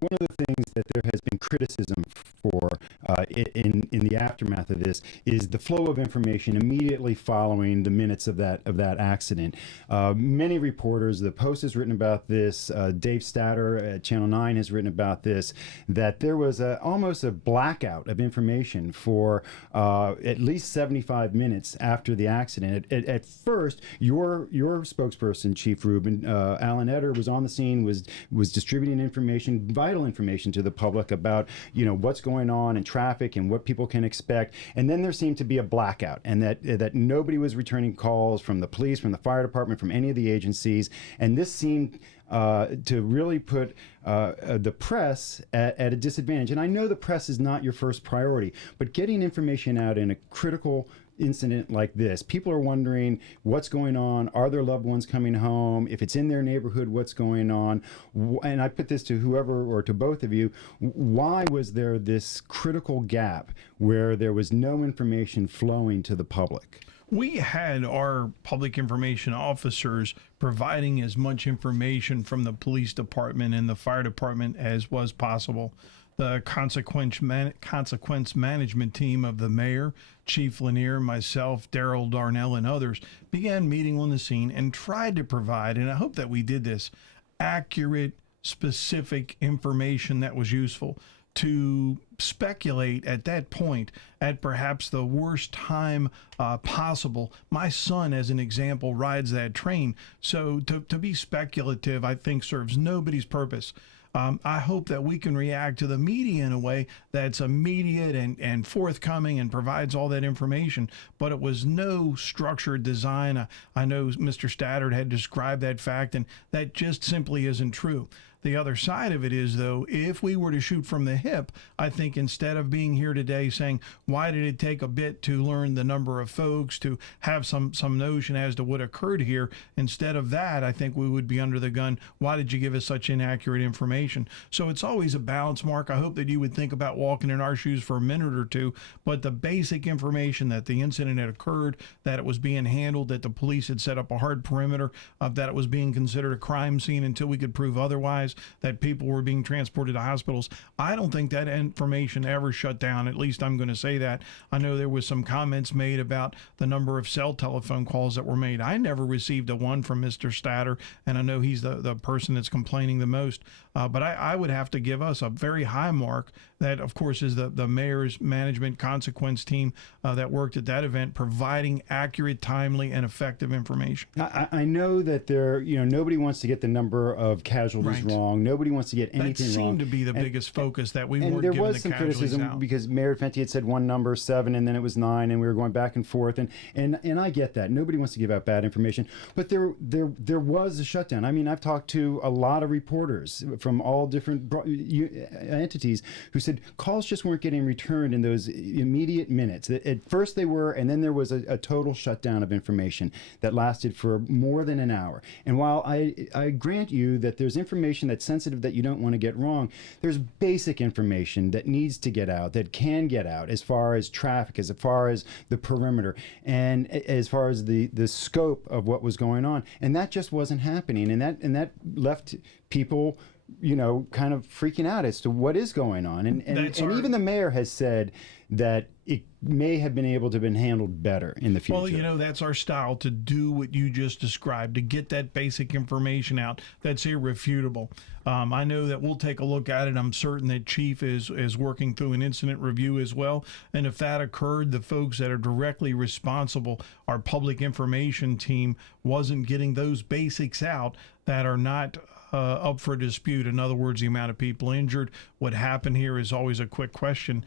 one of the things that there has been criticism for in the aftermath of this is the flow of information immediately following the minutes of that accident. Many reporters, the Post has written about this, Dave Statter at Channel 9 has written about this, that there was almost a blackout of information for at least 75 minutes after the accident. At first, your spokesperson, Chief Rubin, Alan Etter, was on the scene, was distributing information, vital information to the public about, what's going on in traffic and what people can expect. And then there seemed to be a blackout, and that nobody was returning calls from the police, from the fire department, from any of the agencies. And this seemed to really put the press at a disadvantage. And I know the press is not your first priority, but getting information out in a critical incident like this, people are wondering what's going on. Are their loved ones coming home? If it's in their neighborhood, what's going on? And I put this to whoever or to both of you. Why was there this critical gap where there was no information flowing to the public? We had our public information officers providing as much information from the police department and the fire department as was possible. The consequence management team of the mayor, Chief Lanier, myself, Darrell Darnell, and others began meeting on the scene and tried to provide, and I hope that we did this, accurate, specific information that was useful. To speculate at that point at perhaps the worst time possible. My son, as an example, rides that train. So to be speculative, I think, serves nobody's purpose. I hope that we can react to the media in a way that's immediate and forthcoming and provides all that information. But it was no structured design. I know Mr. Statter had described that fact, and that just simply isn't true. The other side of it is, though, if we were to shoot from the hip, I think instead of being here today saying, why did it take a bit to learn the number of folks, to have some notion as to what occurred here, instead of that, I think we would be under the gun. Why did you give us such inaccurate information? So it's always a balance, Mark. I hope that you would think about walking in our shoes for a minute or two, but the basic information that the incident had occurred, that it was being handled, that the police had set up a hard perimeter, that it was being considered a crime scene until we could prove otherwise, that people were being transported to hospitals. I don't think that information ever shut down. At least I'm going to say that. I know there was some comments made about the number of cell telephone calls that were made. I never received a one from Mr. Statter, and I know he's the person that's complaining the most. But I would have to give us a very high mark. That, of course, is the mayor's management consequence team that worked at that event, providing accurate, timely, and effective information. I know that nobody wants to get the number of casualties wrong. Nobody wants to get anything wrong. That seemed to be the biggest focus, that we weren't giving the casualties out. And there was some criticism because Mayor Fenty had said one number, 7, and then it was 9, and we were going back and forth. And I get that. Nobody wants to give out bad information. But there was a shutdown. I mean, I've talked to a lot of reporters from all different entities who said calls just weren't getting returned in those immediate minutes. At first they were, and then there was a total shutdown of information that lasted for more than an hour. And while I grant you that there's information that's sensitive that you don't want to get wrong, there's basic information that needs to get out, that can get out, as far as traffic, as far as the perimeter, and as far as the scope of what was going on. And that just wasn't happening. And that left people kind of freaking out as to what is going on. And even the mayor has said that it may have been able to have been handled better in the future. Well, that's our style, to do what you just described, to get that basic information out that's irrefutable. I know that we'll take a look at it. I'm certain that Chief is working through an incident review as well. And if that occurred, the folks that are directly responsible, our public information team, wasn't getting those basics out that are not up for dispute. In other words, the amount of people injured. What happened here is always a quick question.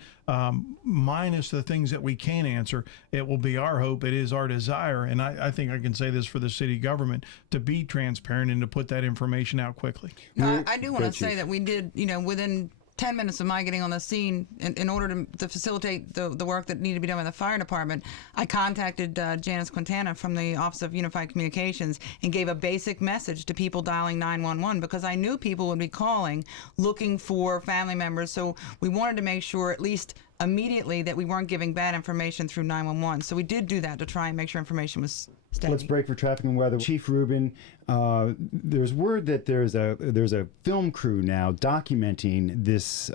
Minus the things that we can answer, it will be our hope, it is our desire, and I think I can say this for the city government, to be transparent and to put that information out quickly. No, I do want to say that we did, within 10 minutes of my getting on the scene, in order to facilitate the work that needed to be done by the fire department, I contacted Janice Quintana from the Office of Unified Communications and gave a basic message to people dialing 911, because I knew people would be calling looking for family members. So we wanted to make sure at least immediately that we weren't giving bad information through 911. So we did do that to try and make sure information was steady. Let's break for traffic and weather. Chief Rubin, there's word that there's a film crew now documenting this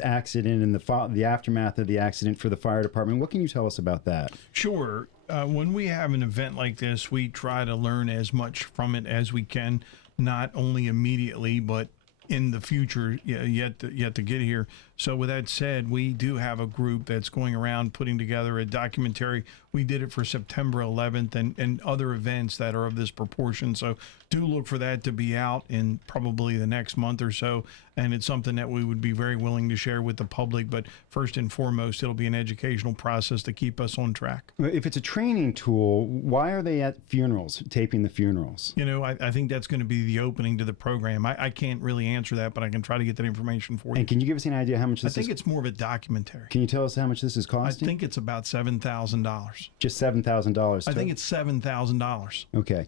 accident and the aftermath of the accident for the fire department. What can you tell us about that? Sure. When we have an event like this, we try to learn as much from it as we can, not only immediately, but in the future yet to get here. So with that said, we do have a group that's going around putting together a documentary. We did it for September 11th and other events that are of this proportion. So do look for that to be out in probably the next month or so. And it's something that we would be very willing to share with the public. But first and foremost, it'll be an educational process to keep us on track. If it's a training tool, why are they at funerals, taping the funerals? You know, I think that's going to be the opening to the program. I can't really answer that, but I can try to get that information for you. And can you give us an idea how much this is? I think it's more of a documentary. Can you tell us how much this is costing? I think it's about $7,000. Just $7,000. I think it's $7,000. Okay.